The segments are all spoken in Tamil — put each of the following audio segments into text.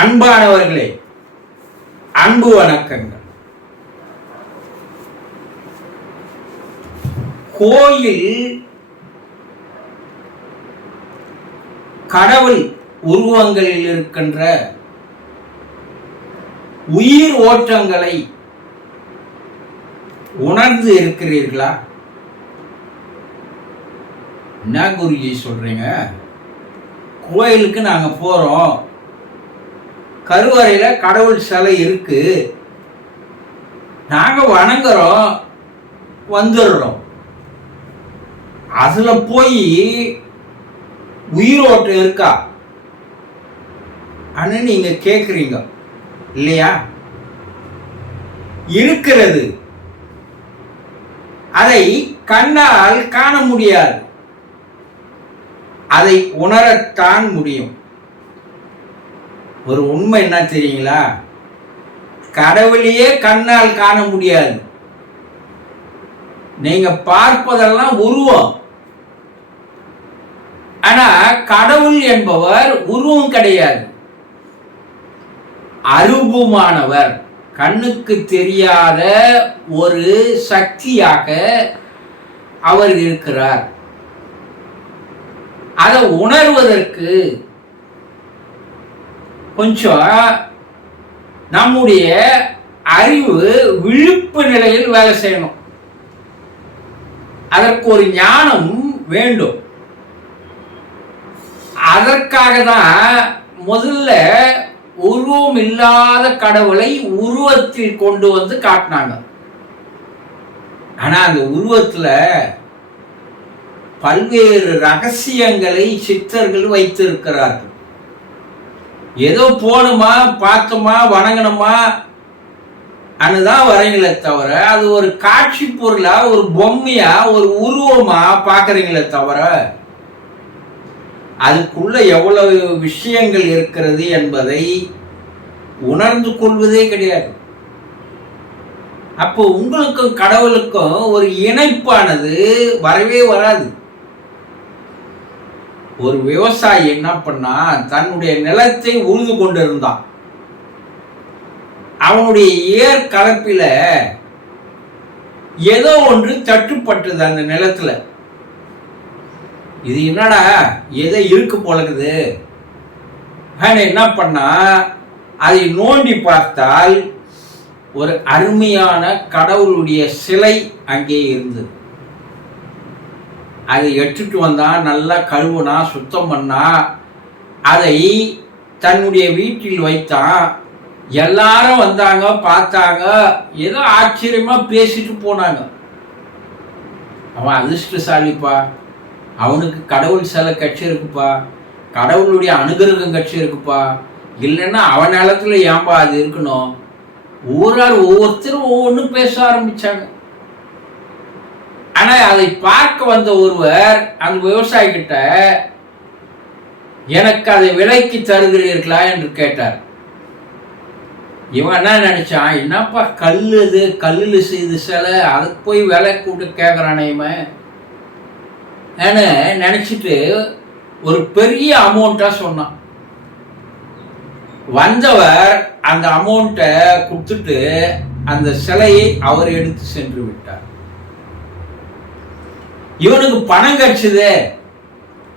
அன்பானவர்களே, அன்பு வணக்கங்கள். கோயில் கடவுள் உருவங்களில் இருக்கின்ற உயிர் ஓட்டங்களை உணர்ந்து இருக்கிறீர்களா? என்ன குருஜி சொல்றீங்க? கோயிலுக்கு நாங்க போறோம், கருவறையில கடவுள் சிலை இருக்கு, நாங்க வணங்குறோம், வந்துடுறோம். அதுல போய் உயிரோட்டம் இருக்கா அன்னு நீங்க கேக்குறீங்க இல்லையா? இருக்கிறது. அதை கண்ணால் காண முடியாது, அதை உணரத்தான் முடியும். ஒரு உண்மை என்ன தெரியுங்களா? கடவுளையே கண்ணால் காண முடியாது. நீங்க பார்ப்பதெல்லாம் உருவம். ஆனா கடவுள் என்பவர் உருவம் கிடையாது, அரூபமானவர், கண்ணுக்கு தெரியாத ஒரு சக்தியாக அவர் இருக்கிறார். அதை உணர்வதற்கு கொஞ்சம் நம்முடைய அறிவு விழிப்பு நிலையில் வேலை செய்யணும். அதற்கு ஒரு ஞானம் வேண்டும். அதற்காக தான் முதல்ல உருவம் இல்லாத கடவுளை உருவத்தில் கொண்டு வந்து காட்டினாங்க. ஆனா அந்த உருவத்துல பல்வேறு ரகசியங்களை சித்தர்கள் வைத்திருக்கிறார்கள். ஏதோ போணுமா, பார்த்தோமா, வணங்கணுமா அனுதான் வரைங்களே தவிர அது ஒரு காட்சி பொருளா, ஒரு பொம்மையா, ஒரு உருவமா பார்க்கறீங்களே தவிர அதுக்குள்ள எவ்வளவு விஷயங்கள் இருக்கிறது என்பதை உணர்ந்து கொள்வதே கிடையாது. அப்போ உங்களுக்கும் கடவுளுக்கும் ஒரு இணைப்பானது வரவே வராது. ஒரு விவசாயி என்ன பண்ணா, தன்னுடைய நிலத்தை உழுது கொண்டிருந்தான். அவனுடைய ஏர் கலப்பில ஏதோ ஒன்று தட்டுப்பட்டது அந்த நிலத்துல. இது என்னடா ஏதோ இருக்கு போலக்குது. என்ன பண்ணா, அதை நோண்டி பார்த்தால் ஒரு அருமையான கடவுளுடைய சிலை அங்கே இருந்தது. அதை எடுத்துட்டு வந்தா, நல்லா கழுவுனா, சுத்தம் பண்ணா, அதை தன்னுடைய வீட்டில் வைத்தான். எல்லாரும் வந்தாங்க, பார்த்தாங்க, ஏதோ ஆச்சரியமா பேசிட்டு போனாங்க. அவன் அதிர்ஷ்டசாலிப்பா, அவனுக்கு கடவுள் சிலை கட்சி இருக்குப்பா, கடவுளுடைய அனுகிரகம் கட்சி இருக்குப்பா, இல்லைன்னா அவன் நிலத்துல ஏன்பா அது இருக்கணும். ஒவ்வொருத்தரும் ஒவ்வொன்றும் பேச ஆரம்பிச்சாங்க. ஆனா அதை பார்க்க வந்த ஒருவர் அந்த விவசாயி கிட்ட, எனக்கு அதை விலைக்கு தருகிறீர்களா என்று கேட்டார். இவன் என்ன நினைச்சான், என்னப்பா கல்லு, இது கல்லுல செய்து சிலை, அதுக்கு போய் விலை கூட்டு கேட்கறானே இவன் நினைச்சிட்டு ஒரு பெரிய அமௌண்டா சொன்னான். வந்தவர் அந்த அமௌண்ட்டை கொடுத்துட்டு அந்த சிலையை அவர் எடுத்து சென்று விட்டார். இவனுக்கு பணம் கிடைச்சது,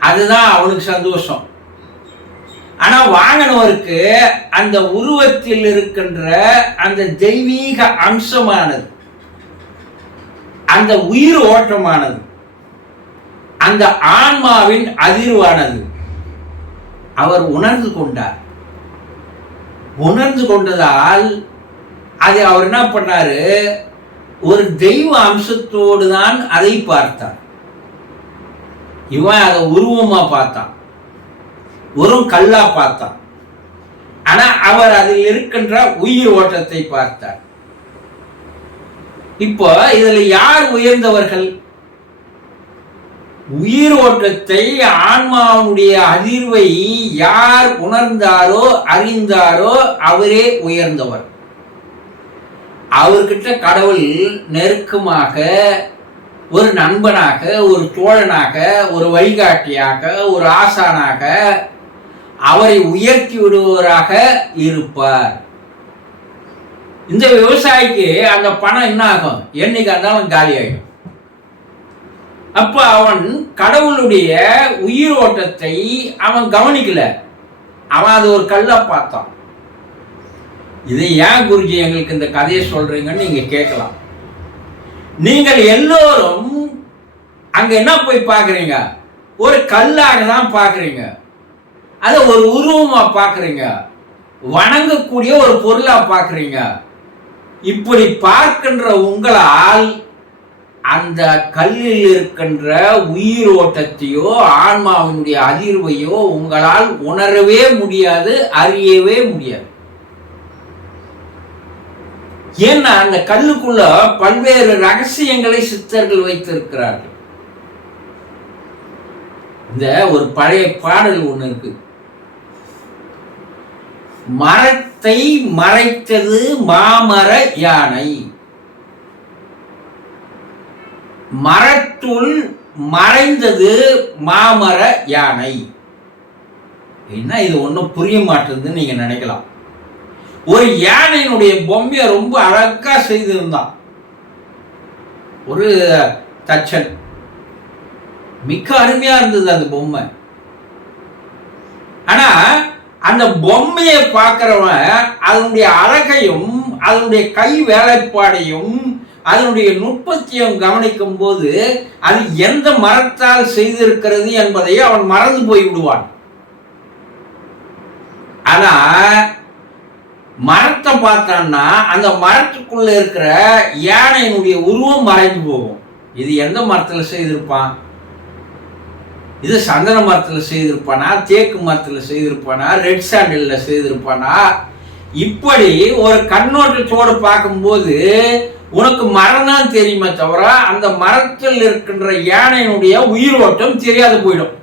அதுதான் அவனுக்கு சந்தோஷம். ஆனா வாங்கினவருக்கு அந்த உருவத்தில் இருக்கின்ற அந்த தெய்வீக அம்சமானது, அந்த உயிர் ஓட்டமானது, அந்த ஆன்மாவின் அதிர்வானது அவர் உணர்ந்து கொண்டார். உணர்ந்து கொண்டதால் அதை அவர் என்ன பண்ணாரு, ஒரு தெய்வ அம்சத்தோடு தான் அதை பார்த்தார். இவன் அதை உருவமா பார்த்தான், ஒரு கல்லா பார்த்தான். ஆனா அவர் அதில் இருக்கின்ற உயிர் ஓட்டத்தை பார்த்தார். இப்போ இதுல யார் உயர்ந்தவர்கள்? உயிர் ஓட்டத்தை, ஆன்மாவுடைய அதிர்வை யார் உணர்ந்தாரோ, அறிந்தாரோ அவரே உயர்ந்தவர். அவர்கிட்ட கடவுள் நெருக்கமாக ஒரு நண்பனாக, ஒரு தோழனாக, ஒரு வழிகாட்டியாக, ஒரு ஆசானாக, அவரை உயர்த்தி விடுவராக இருப்பார். இந்த விவசாயிக்கு அந்த பணம் என்ன ஆகும்? என்னைக்கு இருந்தாலும் காலி ஆகிடும். அப்ப அவன் கடவுளுடைய உயிரோட்டத்தை அவன் கவனிக்கல. அவன் அது ஒரு கல்லா பார்த்தான். இதை ஏன் குருஜி எங்களுக்கு இந்த கதையை சொல்றீங்கன்னு நீங்க கேட்கலாம். நீங்கள் எல்லோரும் அங்க என்ன போய் பார்க்குறீங்க? ஒரு கல்லாக தான் பார்க்குறீங்க. அதை ஒரு உருவமா பார்க்குறீங்க, வணங்கக்கூடிய ஒரு பொருளா பார்க்குறீங்க. இப்படி பார்க்கின்ற உங்களால் அந்த கல்லில் இருக்கின்ற உயிரோட்டத்தையோ ஆன்மாவினுடைய அதிர்வையோ உங்களால் உணரவே முடியாது, அறியவே முடியாது. ஏன்னா அந்த கல்லுக்குள்ள பல்வேறு ரகசியங்களை சித்தர்கள் வைத்திருக்கிறார்கள். இந்த ஒரு பழைய பாடல் ஒண்ணு இருக்கு. மரத்தை மறைத்தது மாமர யானை, மரத்துள் மறைந்தது மாமர யானை. என்ன இது ஒன்றும் புரிய மாட்டேங்குதுன்னு நீங்க நினைக்கலாம். ஒரு யானையினுடைய பொம்மையை ரொம்ப அழகா செய்திருந்தான் ஒரு தச்சன். மிக அருமையா இருந்தது அந்த பொம்மை. ஆனா அந்த பொம்மையை பார்க்கிறவன் அதனுடைய அழகையும் அதனுடைய கை வேலைப்பாடையும் அதனுடைய நுட்பத்தையும் கவனிக்கும் போது அது எந்த மரத்தால் செய்திருக்கிறது என்பதை அவன் மறந்து போய் விடுவான். ஆனா மரத்தை பார்த்தான்னா அந்த மரத்துக்குள்ள இருக்கிற யானையினுடைய உருவம் மறைந்து போகும். இது எந்த மரத்துல செய்திருப்பான்? இது சந்தன மரத்தில் செய்திருப்பானா, தேக்கு மரத்தில் செய்திருப்பானா, ரெட் சாண்டில்ல செய்திருப்பானா? இப்படி ஒரு கண்ணோட்டத்தோடு பார்க்கும்போது உனக்கு மரம் தான் தெரியுமே தவிர அந்த மரத்தில் இருக்கின்ற யானையினுடைய உயிரோட்டம் தெரியாது போயிடும்.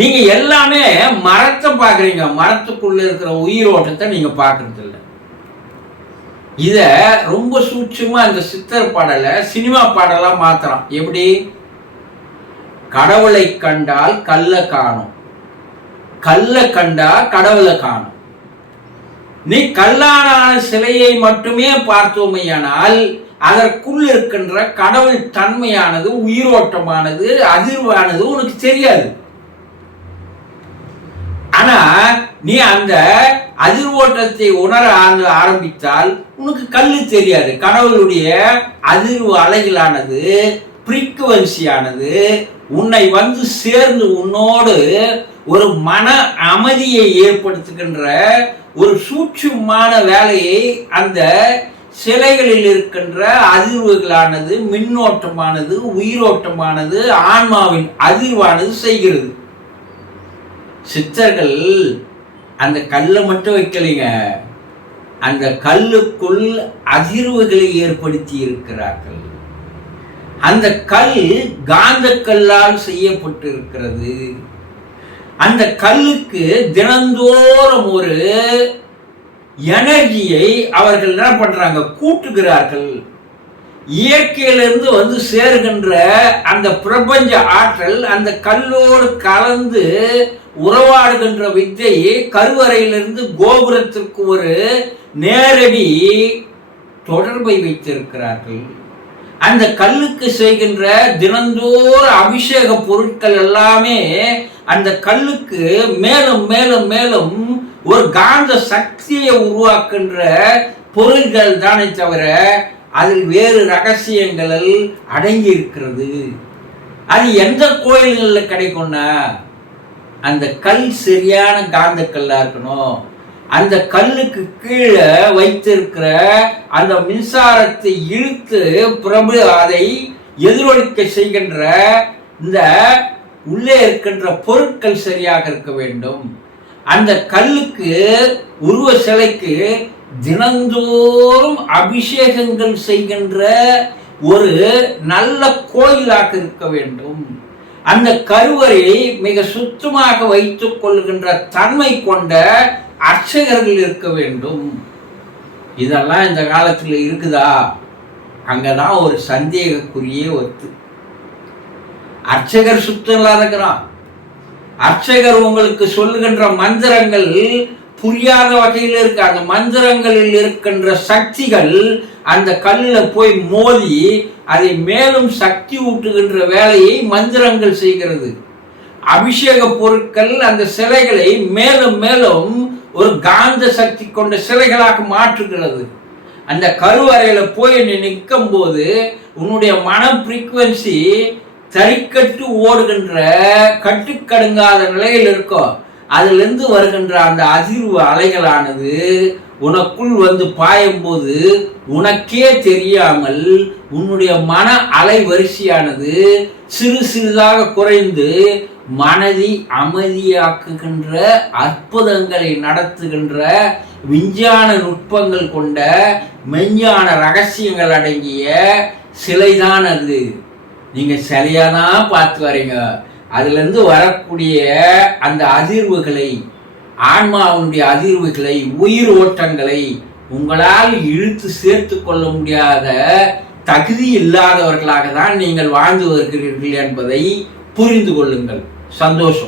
நீங்க எல்லாமே மரத்தை பார்க்குறீங்க, மரத்துக்குள்ள இருக்கிற உயிரோட்டத்தை நீங்க பார்க்கறது இல்லை. இத ரொம்ப சூட்சமா இந்த சித்தர் பாடலை சினிமா பாடலா மாத்துறான். எப்படி? கடவுளை கண்டால் கல்ல காணும், கல்ல கண்டா கடவுளை காணும். நீ கல்லான சிலையை மட்டுமே பார்த்தோமையானால் அதற்குள் இருக்கின்ற கடவுள் தன்மையானது, உயிரோட்டமானது, அதிர்வானது உனக்கு தெரியாது. ஆனா நீ அந்த அதிர்வோட்டத்தை உணர ஆரம்பித்தால் உனக்கு கல்லு தெரியாது. கடவுளுடைய அதிர்வு அலைகளானது, ஃப்ரீக்குவன்சியானது உன்னை வந்து சேர்ந்து உன்னோடு ஒரு மன அமைதியை ஏற்படுத்துகின்ற ஒரு சூட்சுமான வேலையை அந்த சிலைகளில் இருக்கின்ற அதிர்வுகளானது, மின்னோட்டமானது, உயிரோட்டமானது, ஆன்மாவின் அதிர்வானது செய்கிறது. சித்தர்கள் அந்த கல்லை மட்டும் வைக்கலைங்க, அந்த கல்லுக்குள் அதிர்வுகளை ஏற்படுத்தி இருக்கிறார்கள். அந்த கல் காந்த கல்லால் செய்யப்பட்டிருக்கிறது. அந்த கல்லுக்கு தினந்தோறும் ஒரு எனர்ஜியை அவர்கள் என்ன பண்றாங்க? கூட்டுகிறார்கள். இயற்கையிலிருந்து வந்து சேருகின்ற அந்த பிரபஞ்ச ஆற்றல் அந்த கல்லோடு கலந்து உறவாடுகின்ற வித்தையை கருவறையிலிருந்து கோபுரத்திற்கு ஒரு நேரடி தொடர்பை வைத்திருக்கிறார்கள். அந்த கல்லுக்கு செய்கின்ற தினந்தோற அபிஷேக பொருட்கள் எல்லாமே அந்த கல்லுக்கு மேலும் மேலும் மேலும் ஒரு காந்த சக்தியை உருவாக்குகின்ற பொருள்கள் தானே தவிர அதில் வேறு ரகசியங்கள் அடங்கி இருக்கிறது. அது எந்த கோயில்களில் கிடைக்கும்னா அந்த கல் சரியான காந்த கல்லா இருக்கணும். அந்த கல்லுக்கு கீழே வைத்திருக்கிற அந்த மின்சாரத்தை இழுத்து பிரபு அதை எதிரொலிக்க செய்கின்ற இந்த உள்ளே இருக்கின்ற பொருட்கள் சரியாக இருக்க வேண்டும். அந்த கல்லுக்கு உருவ சிலைக்கு தினந்தோறும் அபிஷேகங்கள் செய்கின்ற ஒரு நல்ல கோயிலாக இருக்க வேண்டும். அந்த கருவறையை மிக சுத்தமாக வைத்துக் கொள்கின்ற தன்மை கொண்ட அர்ச்சகர்கள் இருக்க வேண்டும். இதெல்லாம் இந்த காலத்தில் இருக்குதா? அங்கதான் ஒரு சந்தேகக்குரிய ஒத்து. அர்ச்சகர் சுத்தம் இல்லாத இருக்கிறான், அர்ச்சகர் உங்களுக்கு சொல்லுகின்ற மந்திரங்கள் புரியாத வகையில் இருக்கு. அந்த மந்திரங்களில் இருக்கின்ற சக்திகள் அந்த கல்லில் போய் மோதி அதை மேலும் சக்தி ஊட்டுகின்ற வேலையை மந்திரங்கள் செய்கிறது. அபிஷேக பொருட்கள் அந்த சிலைகளை மேலும் மேலும் ஒரு காந்த சக்தி கொண்ட சிலைகளாக மாற்றுகிறது. அந்த கருவறையில போய் நீ நிற்கும் போது உன்னுடைய மன ஃப்ரீக்குவன்சி தறிக்கட்டு ஓடுகின்ற கட்டுக்கடுங்காத நிலையில் இருக்கும். அதிலிருந்து வருகின்ற அந்த அதிர்வு அலைகளானது உனக்குள் வந்து பாயும் போது உனக்கே தெரியாமல் உன்னுடைய மன அலை வரிசையானது சிறு சிறிதாக குறைந்து மனதை அமைதியாக்குகின்ற அற்புதங்களை நடத்துகின்ற விஞ்ஞான நுட்பங்கள் கொண்ட மெஞ்ஞான ரகசியங்கள் அடங்கிய சிலைதான் அது. நீங்க சிலையாதான் பார்த்து வரீங்க. அதிலிருந்து வரக்கூடிய அந்த அதிர்வுகளை, ஆன்மாவுடைய அதிர்வுகளை, உயிர் ஓட்டங்களை உங்களால் இழுத்து சேர்த்து கொள்ள முடியாத தகுதி இல்லாதவர்களாக தான் நீங்கள் வாழ்ந்து வருகிறீர்கள் என்பதை புரிந்து கொள்ளுங்கள். சந்தோஷம்.